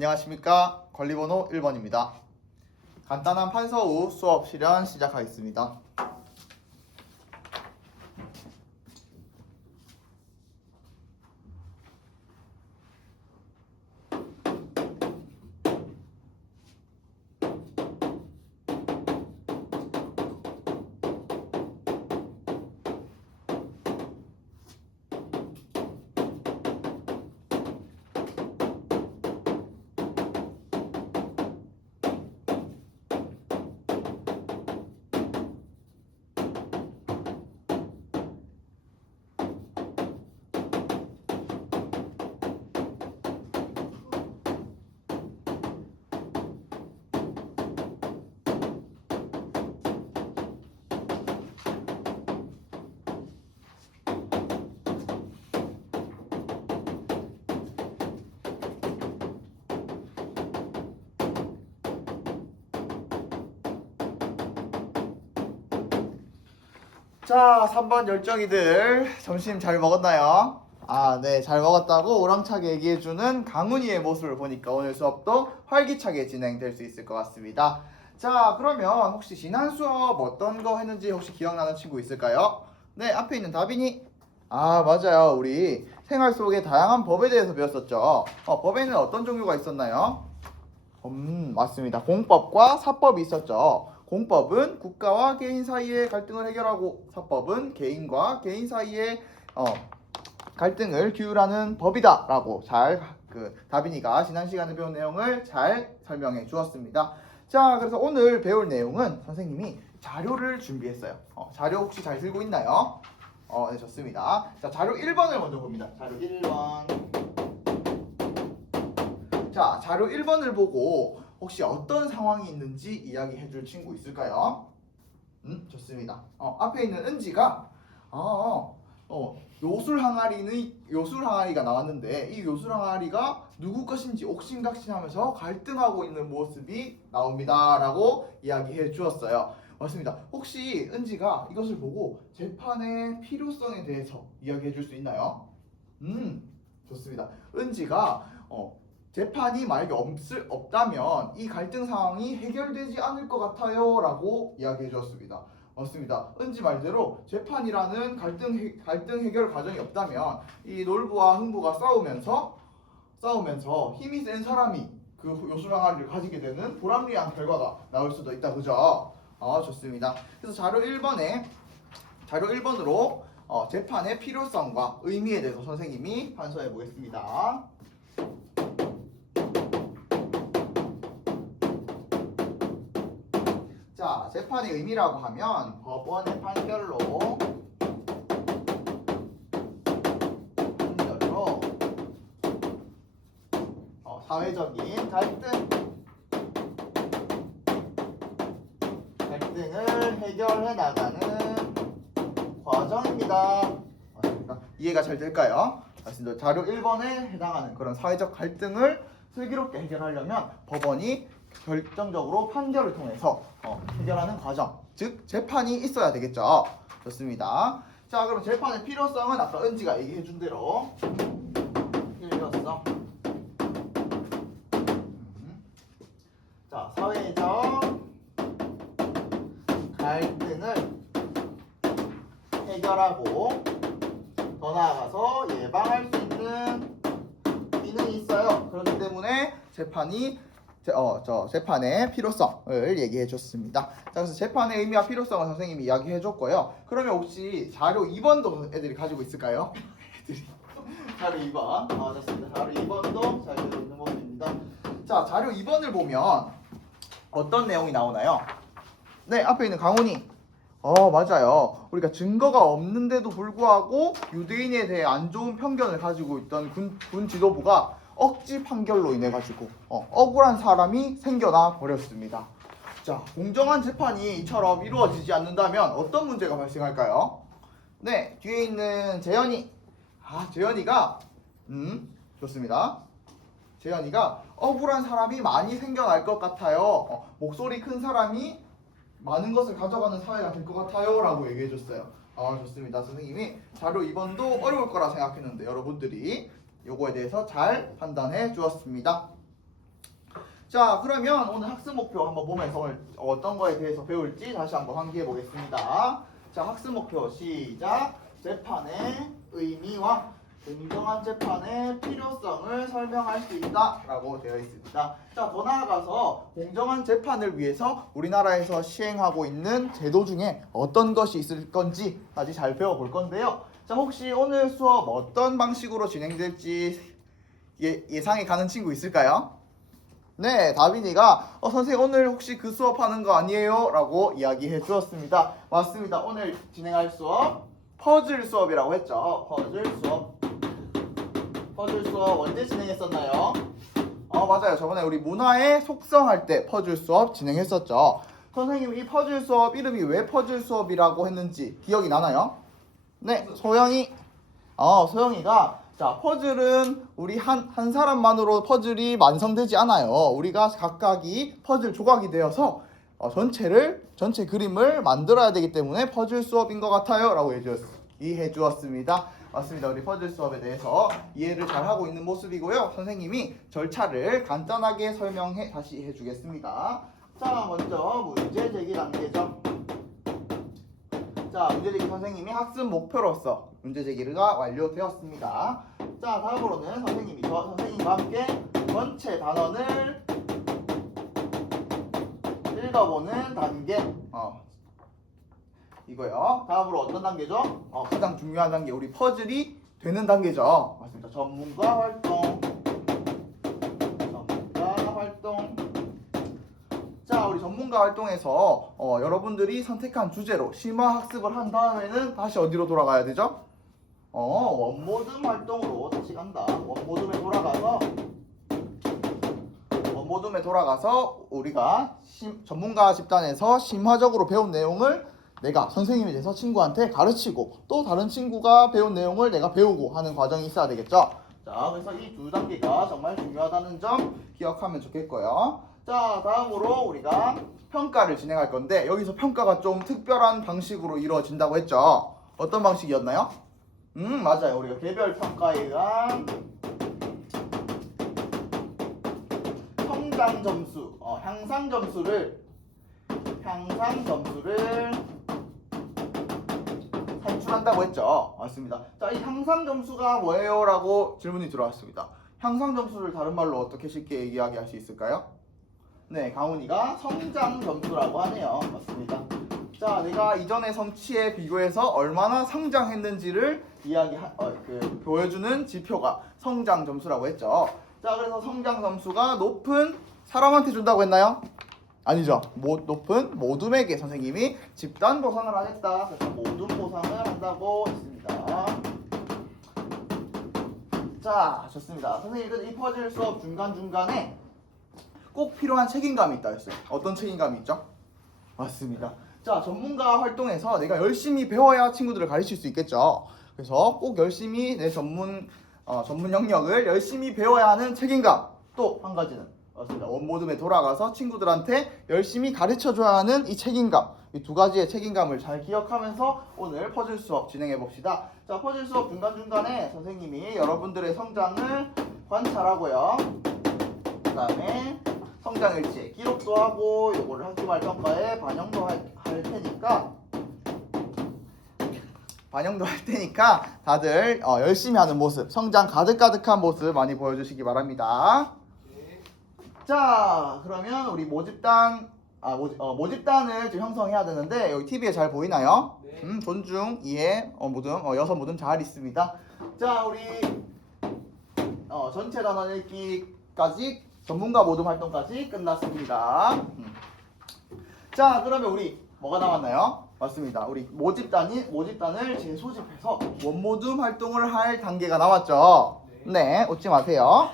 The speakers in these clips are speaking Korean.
안녕하십니까. 권리번호 1번입니다. 간단한 판서 후 수업 실현 시작하겠습니다. 자, 3번 열정이들 점심 잘 먹었나요? 네, 잘 먹었다고 우렁차게 얘기해주는 강훈이의 모습을 보니까 오늘 수업도 활기차게 진행될 수 있을 것 같습니다. 자, 그러면 혹시 지난 수업 어떤 거 했는지 혹시 기억나는 친구 있을까요? 네, 앞에 있는 다빈이. 맞아요. 우리 생활 속의 다양한 법에 대해서 배웠었죠. 법에는 어떤 종류가 있었나요? 맞습니다. 공법과 사법이 있었죠. 공법은 국가와 개인 사이의 갈등을 해결하고 사법은 개인과 개인 사이의 갈등을 규율하는 법이다 라고 잘 다빈이가 지난 시간에 배운 내용을 잘 설명해 주었습니다. 자, 그래서 오늘 배울 내용은 선생님이 자료를 준비했어요. 자료 혹시 잘 들고 있나요? 네, 좋습니다. 자, 자료 1번을 먼저 봅니다. 자료 1번. 자, 자료 1번을 보고 혹시 어떤 상황이 있는지 이야기해 줄 친구 있을까요? 좋습니다. 앞에 있는 은지가 요술 항아리가 나왔는데 이 요술 항아리가 누구 것인지 옥신각신하면서 갈등하고 있는 모습이 나옵니다 라고 이야기해 주었어요. 맞습니다. 혹시 은지가 이것을 보고 재판의 필요성에 대해서 이야기해 줄 수 있나요? 좋습니다. 은지가 재판이 만약에 없다면 이 갈등 상황이 해결되지 않을 것 같아요 라고 이야기해 주었습니다. 맞습니다. 은지 말대로 재판이라는 갈등 해결 과정이 없다면 이 놀부와 흥부가 싸우면서 힘이 센 사람이 그 요술 항아리를 가지게 되는 불합리한 결과가 나올 수도 있다. 그죠? 좋습니다. 그래서 자료 1번으로 재판의 필요성과 의미에 대해서 선생님이 판서해 보겠습니다. 자, 재판의 의미라고 하면 법원의 판결로 사회적인 갈등을 해결해 나가는 과정입니다. 이해가 잘 될까요? 맞습니다. 자료 1번에 해당하는 그런 사회적 갈등을 슬기롭게 해결하려면 법원이 결정적으로 판결을 통해서 해결하는 과정, 즉 재판이 있어야 되겠죠. 좋습니다. 자, 그럼 재판의 필요성은 아까 은지가 얘기해 준 대로 읽었어. 자, 사회적 갈등을 해결하고 더 나아가서 예방할 수 있는 기능이 있어요. 그렇기 때문에 재판의 필요성을 얘기해 줬습니다. 자, 그래서 재판의 의미와 필요성을 선생님이 이야기해 줬고요. 그러면 혹시 자료 2번도 애들이 가지고 있을까요? 자료 2번. 좋습니다. 자료 2번도 잘 되어 있는 모습입니다. 자, 자료 2번을 보면 어떤 내용이 나오나요? 네, 앞에 있는 강훈이. 맞아요. 우리가 증거가 없는데도 불구하고 유대인에 대해 안 좋은 편견을 가지고 있던 군 지도부가 억지 판결로 인해 가지고 억울한 사람이 생겨나 버렸습니다. 자, 공정한 재판이 이처럼 이루어지지 않는다면 어떤 문제가 발생할까요? 네, 뒤에 있는 재현이. 재현이가 좋습니다. 재현이가 억울한 사람이 많이 생겨날 것 같아요. 목소리 큰 사람이 많은 것을 가져가는 사회가 될 것 같아요 라고 얘기해 줬어요. 좋습니다. 선생님이 자료 2번도 어려울 거라 생각했는데 여러분들이 요거에 대해서 잘 판단해 주었습니다. 자, 그러면 오늘 학습 목표 한번 보면서 오늘 어떤 거에 대해서 배울지 다시 한번 환기해 보겠습니다. 자, 학습 목표 시작. 재판의 의미와 공정한 재판의 필요성을 설명할 수 있다라고 되어 있습니다. 자, 더 나아가서 공정한 재판을 위해서 우리나라에서 시행하고 있는 제도 중에 어떤 것이 있을 건지까지 잘 배워볼 건데요. 자, 혹시 오늘 수업 어떤 방식으로 진행될지 예상이 가는 친구 있을까요? 네, 다빈이가 선생님 오늘 혹시 그 수업하는 거 아니에요? 라고 이야기해 주었습니다. 맞습니다. 오늘 진행할 수업 퍼즐 수업이라고 했죠. 퍼즐 수업 언제 진행했었나요? 맞아요. 저번에 우리 문화의 속성할 때 퍼즐 수업 진행했었죠. 선생님 이 퍼즐 수업 이름이 왜 퍼즐 수업이라고 했는지 기억이 나나요? 네, 소영이가 자, 퍼즐은 우리 한 사람만으로 퍼즐이 완성되지 않아요. 우리가 각각이 퍼즐 조각이 되어서 전체 그림을 만들어야 되기 때문에 퍼즐 수업인 것 같아요 라고 이해해 주었습니다. 맞습니다. 우리 퍼즐 수업에 대해서 이해를 잘 하고 있는 모습이고요. 선생님이 절차를 간단하게 다시 해주겠습니다. 자, 먼저 문제 제기 단계죠. 자, 문제 제기 선생님이 학습 목표로서 문제 제기가 완료되었습니다. 자, 다음으로는 선생님과 함께 전체 단원을 읽어보는 단계. 이거요. 다음으로 어떤 단계죠? 가장 중요한 단계, 우리 퍼즐이 되는 단계죠. 맞습니다. 전문가 활동. 자, 우리 전문가 활동에서 여러분들이 선택한 주제로 심화 학습을 한 다음에는 다시 어디로 돌아가야 되죠? 원모듬 활동으로 다시 간다. 원모듬에 돌아가서 우리가 전문가 집단에서 심화적으로 배운 내용을 내가 선생님이 돼서 친구한테 가르치고 또 다른 친구가 배운 내용을 내가 배우고 하는 과정이 있어야 되겠죠. 자, 그래서 이 두 단계가 정말 중요하다는 점 기억하면 좋겠고요. 자, 다음으로 우리가 평가를 진행할 건데 여기서 평가가 좀 특별한 방식으로 이루어진다고 했죠. 어떤 방식이었나요? 맞아요. 우리가 개별 평가에 의한 성장 점수, 향상 점수를 산출한다고 했죠. 맞습니다. 자, 이 향상 점수가 뭐예요? 라고 질문이 들어왔습니다. 향상 점수를 다른 말로 어떻게 쉽게 이야기할 수 있을까요? 네, 강훈이가 성장 점수라고 하네요. 맞습니다. 자, 내가 이전의 성취에 비교해서 얼마나 성장했는지를 보여주는 지표가 성장 점수라고 했죠. 자, 그래서 성장 점수가 높은 사람한테 준다고 했나요? 아니죠. 높은 모둠에게 선생님이 집단 보상을 하겠다. 그래서 모둠 보상을 한다고 했습니다. 자, 좋습니다. 선생님은 이 퍼즐 수업 중간중간에 꼭 필요한 책임감이 있다 했어요. 어떤 책임감이 있죠? 맞습니다. 자, 전문가 활동에서 내가 열심히 배워야 친구들을 가르칠 수 있겠죠. 그래서 꼭 열심히 내 전문 영역을 열심히 배워야 하는 책임감. 또 한 가지는 맞습니다. 원모듬에 돌아가서 친구들한테 열심히 가르쳐줘야 하는 이 책임감. 이 두 가지의 책임감을 잘 기억하면서 오늘 퍼즐 수업 진행해 봅시다. 자, 퍼즐 수업 중간중간에 선생님이 여러분들의 성장을 관찰하고요. 그 다음에 성장일지 기록도 하고 요거를 학기말 평가에 반영도 할 테니까 다들 열심히 하는 모습, 성장 가득가득한 모습 많이 보여주시기 바랍니다. 자, 그러면 우리 모집단을 좀 형성해야 되는데 여기 TV에 잘 보이나요? 존중, 이해, 여섯 모듬 잘 있습니다. 자, 우리 전체 단원 읽기까지 전문가 모둠 활동까지 끝났습니다. 자, 그러면 우리 뭐가 남았나요? 맞습니다. 우리 모집단을 재소집해서 원모둠 활동을 할 단계가 남았죠. 네, 웃지 마세요.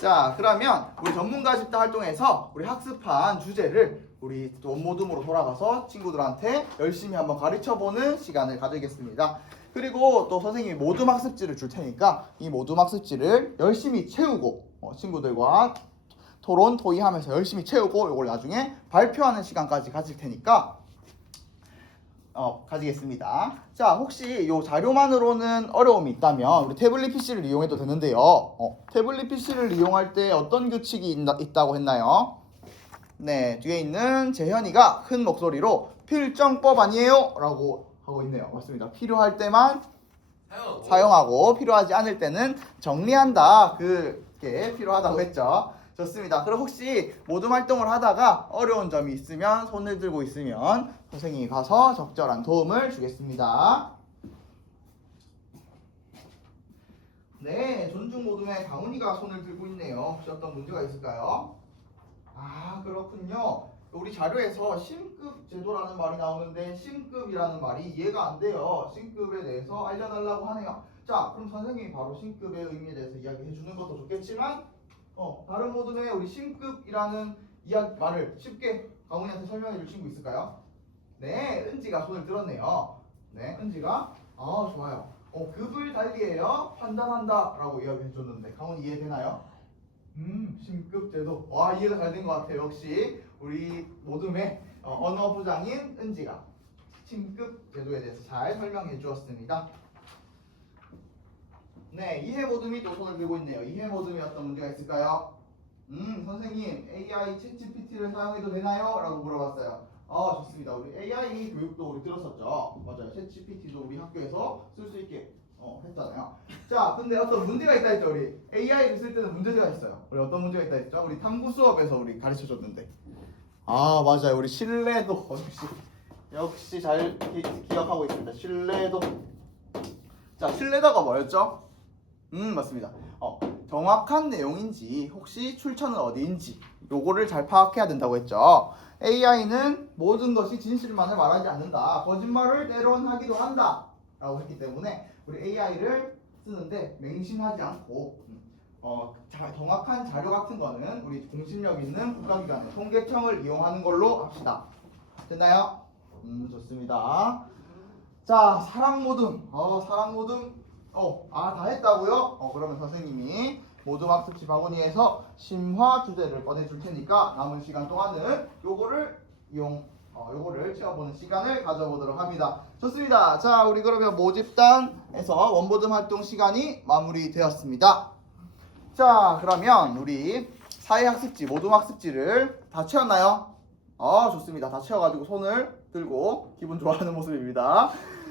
자, 그러면 우리 전문가 집단 활동에서 우리 학습한 주제를 우리 원모둠으로 돌아가서 친구들한테 열심히 한번 가르쳐보는 시간을 가지겠습니다. 그리고 또 선생님이 모둠 학습지를 줄 테니까 이 모둠 학습지를 열심히 채우고 친구들과 토론, 토의하면서 열심히 채우고 이걸 나중에 발표하는 시간까지 가질 테니까 가지겠습니다. 자, 혹시 이 자료만으로는 어려움이 있다면 우리 태블릿 PC를 이용해도 되는데요. 태블릿 PC를 이용할 때 어떤 규칙이 있다고 했나요? 네, 뒤에 있는 재현이가 큰 목소리로 필정법 아니에요? 라고 하고 있네요. 맞습니다. 필요할 때만 사용하고 필요하지 않을 때는 정리한다. 그게 필요하다고 했죠. 좋습니다. 그럼 혹시 모둠 활동을 하다가 어려운 점이 있으면 손을 들고 있으면 선생님이 가서 적절한 도움을 주겠습니다. 네, 존중 모둠의 강훈이가 손을 들고 있네요. 혹시 어떤 문제가 있을까요? 아, 그렇군요. 우리 자료에서 C급 제도라는 말이 나오는데 C급이라는 말이 이해가 안 돼요. C급에 대해서 알려달라고 하네요. 자, 그럼 선생님이 바로 C급의 의미에 대해서 이야기해 주는 것도 좋겠지만 다른 모둠에 우리 C급이라는 말을 쉽게 강훈이한테 설명해 줄 친구 있을까요? 네, 은지가 손을 들었네요. 네, 은지가 좋아요. 급을 달리해요. 판단한다 라고 이야기해 줬는데 강훈이 이해되나요? C급 제도. 와, 이해가 잘 된 것 같아요. 역시 우리 모둠의 언어 부장인 은지가 C급 제도에 대해서 잘 설명해 주었습니다. 네, 이해 모둠이 또 손을 들고 있네요. 이해 모둠이 어떤 문제가 있을까요? 선생님, AI 챗GPT를 사용해도 되나요? 라고 물어봤어요. 좋습니다. 우리 AI 교육도 우리 들었었죠. 맞아요. 챗GPT도 우리 학교에서 쓸 수 있게 했잖아요. 자, 근데 어떤 문제가 있다 했죠. 우리 AI를 쓸 때는 문제가 있어요. 우리 어떤 문제가 있다 했죠? 우리 탐구 수업에서 우리 가르쳐 줬는데. 맞아요. 우리 신뢰도 역시 잘 기억하고 있습니다. 신뢰도. 자, 신뢰도가 뭐였죠? 맞습니다. 정확한 내용인지 혹시 출처는 어디인지 요거를 잘 파악해야 된다고 했죠. AI는 모든 것이 진실만을 말하지 않는다. 거짓말을 때론 하기도 한다. 라고 했기 때문에 우리 AI를 쓰는데 맹신하지 않고 정확한 자료 같은 거는 우리 공신력 있는 국가기관의 통계청을 이용하는 걸로 합시다. 됐나요? 좋습니다. 자, 사랑 모둠. 사랑 모둠. 다 했다고요? 그러면 선생님이 모둠 학습지 바구니에서 심화 주제를 꺼내줄 테니까 남은 시간 동안은 요거를 요거를 채워보는 시간을 가져보도록 합니다. 좋습니다. 자, 우리 그러면 모집단에서 원모둠 활동 시간이 마무리되었습니다. 자, 그러면 우리 사회학습지, 모둠 학습지를 다 채웠나요? 좋습니다. 다 채워가지고 손을 들고 기분 좋아하는 모습입니다.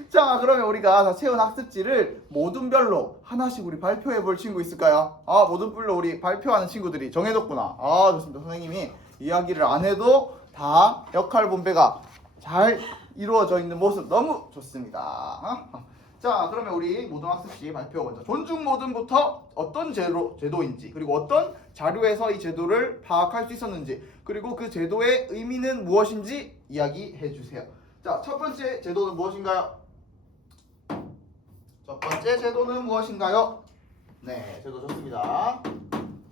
자, 그러면 우리가 다 채운 학습지를 모둠별로 하나씩 우리 발표해 볼 친구 있을까요? 모둠별로 우리 발표하는 친구들이 정해졌구나. 좋습니다. 선생님이 이야기를 안 해도 다 역할 분배가 잘 이루어져 있는 모습 너무 좋습니다. 자, 그러면 우리 모둠 학습지 발표 먼저. 존중 모둠부터 어떤 제도인지, 그리고 어떤 자료에서 이 제도를 파악할 수 있었는지, 그리고 그 제도의 의미는 무엇인지 이야기해 주세요. 자, 첫 번째 제도는 무엇인가요? 첫 번째 제도는 무엇인가요? 네, 제도 좋습니다.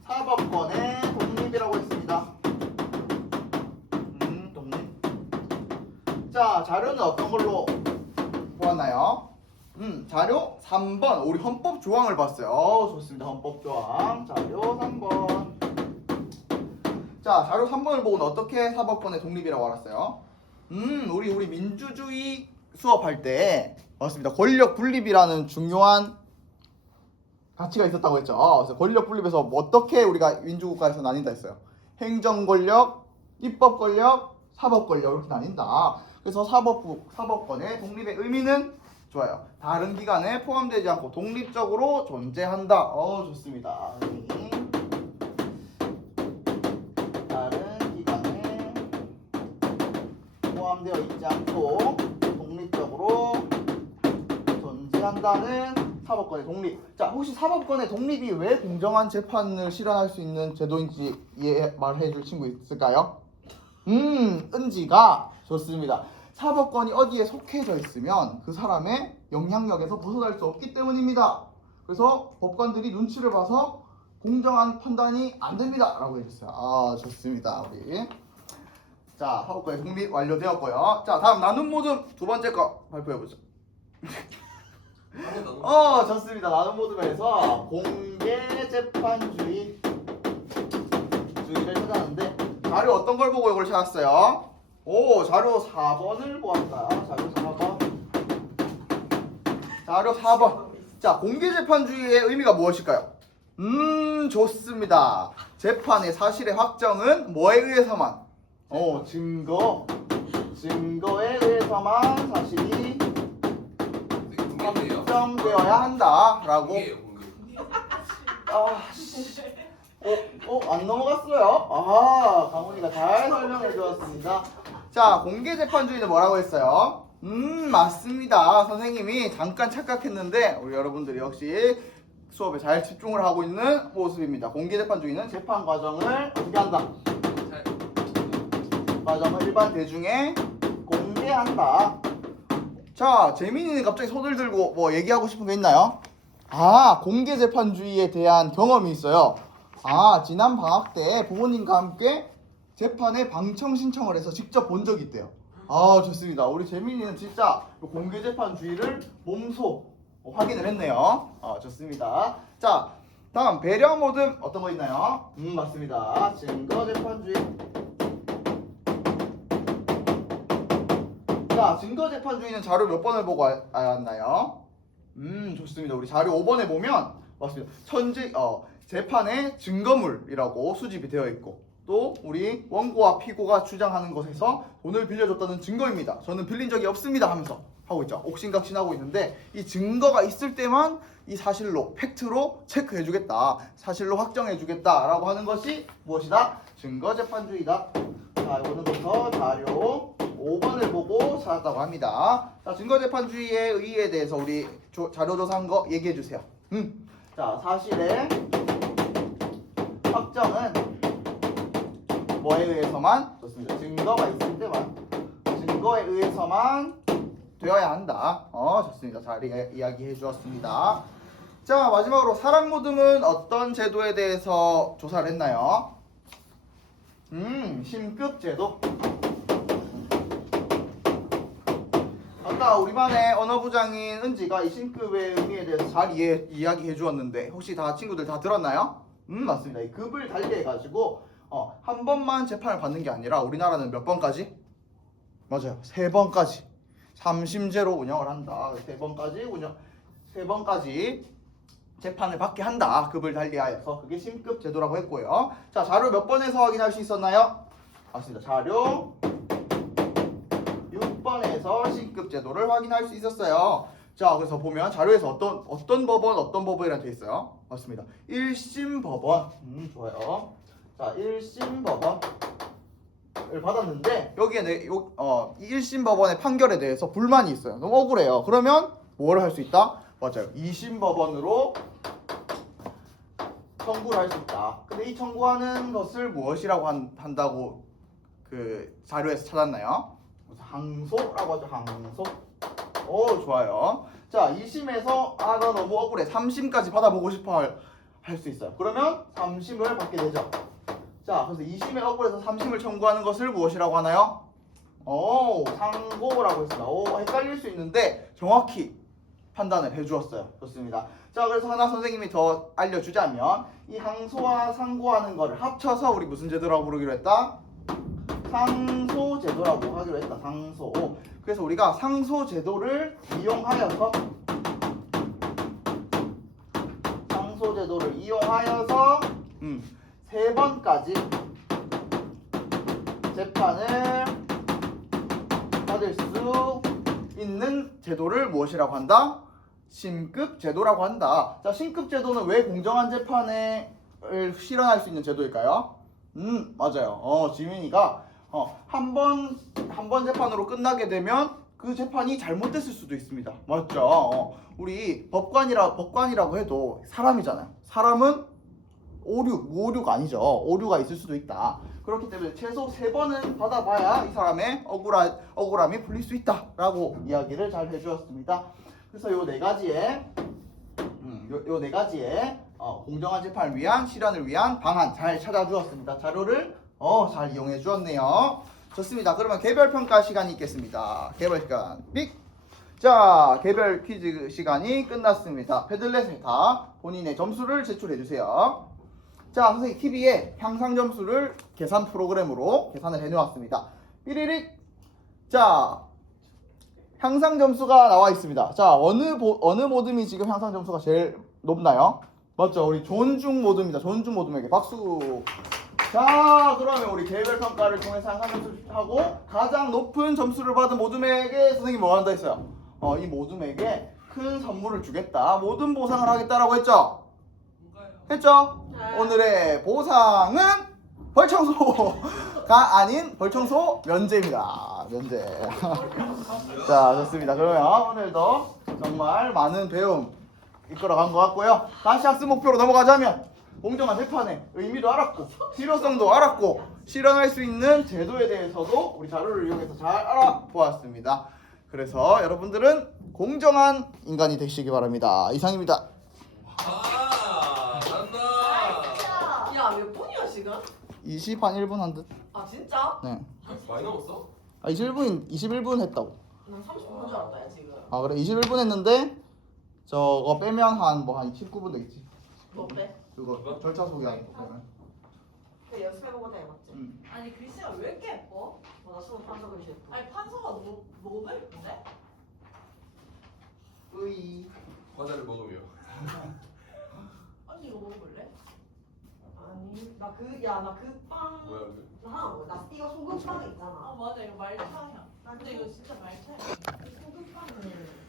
사법권의 독립이라고 했습니다. 독립. 자, 자료는 어떤 걸로 보았나요? 자료 3번. 우리 헌법 조항을 봤어요. 좋습니다. 헌법 조항. 자료 3번. 자, 자료 3번을 보고는 어떻게 사법권의 독립이라고 알았어요? 우리 민주주의 수업할 때 맞습니다. 권력 분립이라는 중요한 가치가 있었다고 했죠. 그래서 권력 분립에서 어떻게 우리가 민주국가에서 나뉜다 했어요. 행정 권력, 입법 권력, 사법 권력 이렇게 나뉜다. 그래서 사법권의 독립의 의미는 좋아요. 다른 기관에 포함되지 않고 독립적으로 존재한다. 좋습니다. 다른 기관에 포함되어 있지 않고 독립적으로 존재한다는 사법권의 독립. 자, 혹시 사법권의 독립이 왜 공정한 재판을 실현할 수 있는 제도인지 말해 줄 친구 있을까요? 은지가 좋습니다. 사법권이 어디에 속해져 있으면 그 사람의 영향력에서 벗어날 수 없기 때문입니다. 그래서 법관들이 눈치를 봐서 공정한 판단이 안 됩니다. 라고 해주셨어요. 좋습니다. 우리. 자, 사법권의 독립 완료되었고요. 자, 다음 나눔 모둠 두 번째 거 발표해보죠. 좋습니다. 나눔 모둠에서 공개 재판주의를 찾았는데 자료 어떤 걸 보고 이걸 찾았어요? 자료 4번을 보았다. 자료 4번. 자료 4번. 자, 공개재판주의의 의미가 무엇일까요? 좋습니다. 재판의 사실의 확정은 뭐에 의해서만? 증거에 의해서만 사실이 확정되어야 한다라고. 안 넘어갔어요. 강훈이가 잘 설명해 주었습니다. 자, 공개재판주의는 뭐라고 했어요? 맞습니다. 선생님이 잠깐 착각했는데 우리 여러분들이 역시 수업에 잘 집중을 하고 있는 모습입니다. 공개재판주의는 재판 과정을 어떻게 한다? 과정을 일반 대중에 공개한다. 자, 재민이는 갑자기 손을 들고 뭐 얘기하고 싶은 게 있나요? 공개재판주의에 대한 경험이 있어요. 지난 방학 때 부모님과 함께 재판에 방청 신청을 해서 직접 본 적이 있대요. 좋습니다. 우리 재민이는 진짜 공개재판주의를 몸소 확인을 했네요. 좋습니다. 자, 다음 배려 모듬 어떤 거 있나요? 맞습니다. 증거재판주의. 자, 증거재판주의는 자료 몇 번을 보고 알았나요? 좋습니다. 우리 자료 5번에 보면 맞습니다. 재판의 증거물이라고 수집이 되어 있고 또 우리 원고와 피고가 주장하는 것에서 돈을 빌려줬다는 증거입니다. 저는 빌린 적이 없습니다 하면서 하고 있죠. 옥신각신하고 있는데 이 증거가 있을 때만 이 사실로 팩트로 체크해주겠다, 사실로 확정해주겠다라고 하는 것이 무엇이다? 증거재판주의다. 자, 이거는부터 자료 5번을 보고 찾았다고 합니다. 자, 증거재판주의의 의의에 대해서 우리 자료 조사한 거 얘기해 주세요. 자, 사실의 확정은 뭐에 의해서만? 좋습니다. 증거가 있을 때만, 증거에 의해서만 되어야 한다. 좋습니다. 잘 이야기해 주었습니다. 자, 마지막으로 사랑 모듬은 어떤 제도에 대해서 조사를 했나요? 심급제도. 아까 우리 반의 언어부장인 은지가 이 신급의 의미에 대해서 잘 이야기해 주었는데 혹시 다 친구들 다 들었나요? 맞습니다. 이 급을 달리해가지고 한 번만 재판을 받는 게 아니라 우리나라는 몇 번까지? 맞아요. 3번까지 3심제로 운영을 한다. 3번까지 재판을 받게 한다. 급을 달리하여서 그게 신급 제도라고 했고요. 자, 자료 몇 번에서 확인할 수 있었나요? 맞습니다. 자료 6번에서 신급 제도를 확인할 수 있었어요. 자, 그래서 보면 자료에서 어떤 법원이라고 되어 있어요. 맞습니다. 1심 법원. 좋아요. 자, 1심 법원을 받았는데 여기에 1심 법원의 판결에 대해서 불만이 있어요. 너무 억울해요. 그러면 뭘 할 수 있다? 맞아요. 2심 법원으로 청구를 할 수 있다. 근데 이 청구하는 것을 무엇이라고 한다고 그 자료에서 찾았나요? 항소라고 하죠. 항소. 좋아요. 자, 2심에서 나 너무 억울해. 3심까지 받아보고 싶어 할 수 있어요. 그러면 3심을 받게 되죠. 자, 그래서 2심에 억울해서 3심을 청구하는 것을 무엇이라고 하나요? 상고라고 했습니다. 헷갈릴 수 있는데 정확히 판단을 해주었어요. 좋습니다. 자, 그래서 하나 선생님이 더 알려주자면 이 항소와 상고하는 거를 합쳐서 우리 무슨 제도라고 부르기로 했다? 상소제도라고 하기로 했다. 상소. 그래서 우리가 상소제도를 이용하여서 세 번까지 재판을 받을 수 있는 제도를 무엇이라고 한다? 신급제도라고 한다. 자, 신급제도는 왜 공정한 재판을 실현할 수 있는 제도일까요? 맞아요. 지민이가 한 번 재판으로 끝나게 되면 그 재판이 잘못됐을 수도 있습니다. 맞죠? 우리 법관이라고 해도 사람이잖아요. 사람은 무오류가 아니죠. 오류가 있을 수도 있다. 그렇기 때문에 최소 3번은 받아봐야 이 사람의 억울함이 풀릴 수 있다라고 이야기를 잘 해주었습니다. 그래서 요 네 가지의 공정한 재판을 위한 실현을 위한 방안 잘 찾아주었습니다. 자료를 잘 이용해 주었네요. 좋습니다. 그러면 개별평가 시간이 있겠습니다. 개별 시간 삑! 자, 개별 퀴즈 시간이 끝났습니다. 패들렛에 다 본인의 점수를 제출해 주세요. 자, 선생님 TV에 향상 점수를 계산 프로그램으로 계산을 해 놓았습니다. 삐리릭. 자, 향상 점수가 나와 있습니다. 자, 어느 모듬이 지금 향상 점수가 제일 높나요? 맞죠? 우리 존중 모듬입니다. 존중 모듬에게 박수. 자, 그러면 우리 개별 평가를 통해서 향상 점수를 하고 가장 높은 점수를 받은 모듬에게 선생님이 뭐 한다 했어요? 이 모듬에게 큰 선물을 주겠다. 모듬 보상을 하겠다라고 했죠? 했죠? 네. 오늘의 보상은 벌청소가 아닌 벌청소 면제입니다. 면제. 자, 좋습니다. 그러면 오늘도 정말 많은 배움 이끌어간 것 같고요. 다시 학습 목표로 넘어가자면 공정한 재판의 의미도 알았고 실효성도 알았고 실현할 수 있는 제도에 대해서도 우리 자료를 이용해서 잘 알아보았습니다. 그래서 여러분들은 공정한 인간이 되시기 바랍니다. 이상입니다. 아, 잘한다. 야, 몇 분이야 지금? 20 한 1분 한 듯. 아 진짜? 네. 많이 넘었어? 아 21분 했다고. 난 30분 줄 알았다 야 지금. 아 그래 21분 했는데 저거 빼면 한 19분 되겠지. 뭐 빼? 그거 절차 소개하는 거 빼면. 그 연습해보고 다 해봤지? 응. 아니 글씨가 왜 이렇게 예뻐? 나 수능 판서 글씨 했고. 아니 판서가 너무 예쁜데? 으이. 과자를 먹으며. 언니 이거 먹어볼래? 아니 나 그 빵. 뭐야 그? 나 하나 먹어. 나 이거 소금빵 있잖아. 아 맞아 이거 말차향 근데 이거 진짜 말차향 소금빵은